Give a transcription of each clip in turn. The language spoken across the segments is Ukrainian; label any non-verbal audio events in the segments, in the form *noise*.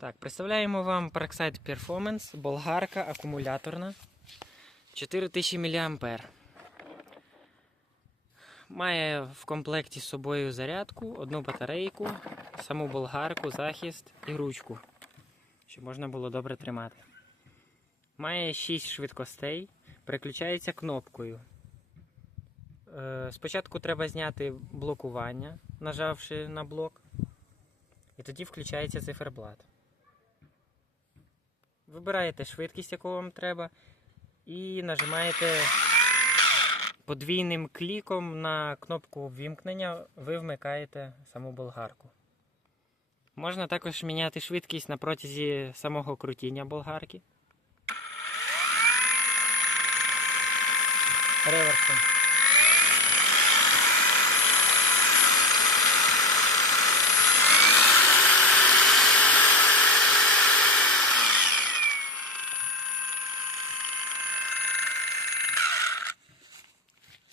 Так, представляємо вам Parkside Performance, болгарка акумуляторна 4000 мА. Має в комплекті з собою зарядку, одну батарейку, саму болгарку, захист і ручку, щоб можна було добре тримати. Має 6 швидкостей, переключається кнопкою. Е, Спочатку треба зняти блокування, нажавши на блок, і тоді включається циферблат. Вибираєте швидкість, яку вам треба, і нажимаєте подвійним кліком на кнопку ввімкнення, ви вмикаєте саму болгарку. Можна також міняти швидкість на протязі самого крутіння болгарки. Реверсом.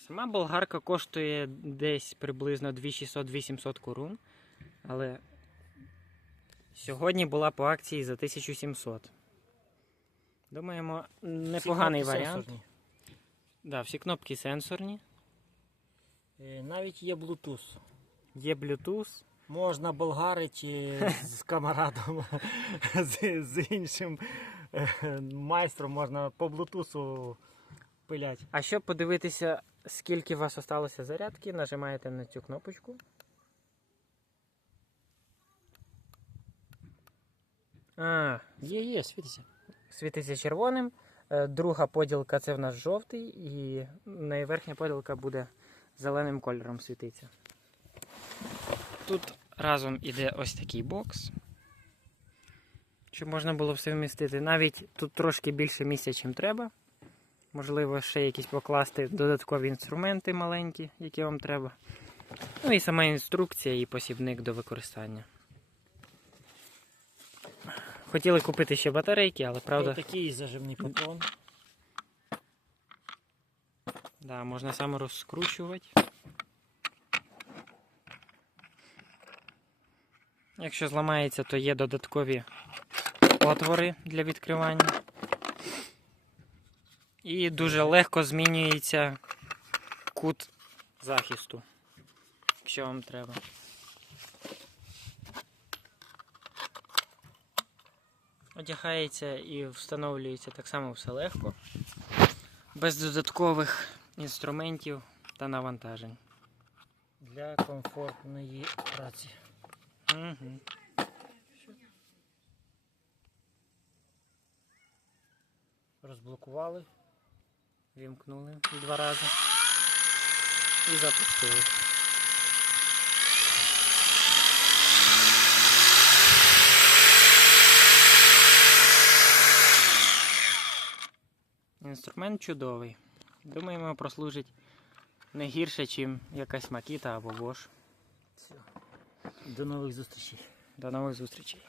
Сама болгарка коштує десь приблизно 2600-800 корун, але сьогодні була по акції за 1700. Думаємо, непоганий Всі варіант. сенсорні. Да, всі кнопки сенсорні, Е, Навіть є Bluetooth. є Bluetooth. Можна болгарити *laughs* з камарадом, з, з іншим е, майстром, можна по Bluetooth пилять. А щоб подивитися, скільки у вас осталося зарядки, нажимаєте на цю кнопочку. А, Є, є, світиться. світиться червоним. Е, Друга поділка це в нас жовтий, і найверхня поділка буде зеленим кольором світиться. Тут разом іде ось такий бокс. Щоб можна було все вмістити. Навіть тут трошки більше місця, ніж треба. Можливо, ще якісь покласти додаткові інструменти маленькі, які вам треба. Ну і сама інструкція і посібник до використання. Хотіли купити ще батарейки, але правда. Ось такий зажимний патрон. Да, можна саме розкручувати. Якщо зламається, то є додаткові отвори для відкривання. І дуже легко змінюється кут захисту, якщо вам треба. Одягається і встановлюється так само все легко без додаткових інструментів та навантажень. Для комфортної праці. Угу. Розблокували. Вімкнули два рази і запустили. Інструмент чудовий. Думаємо, прослужить не гірше, ніж якась макіта або Bosch. Все. До нових зустрічей. До нових зустрічей.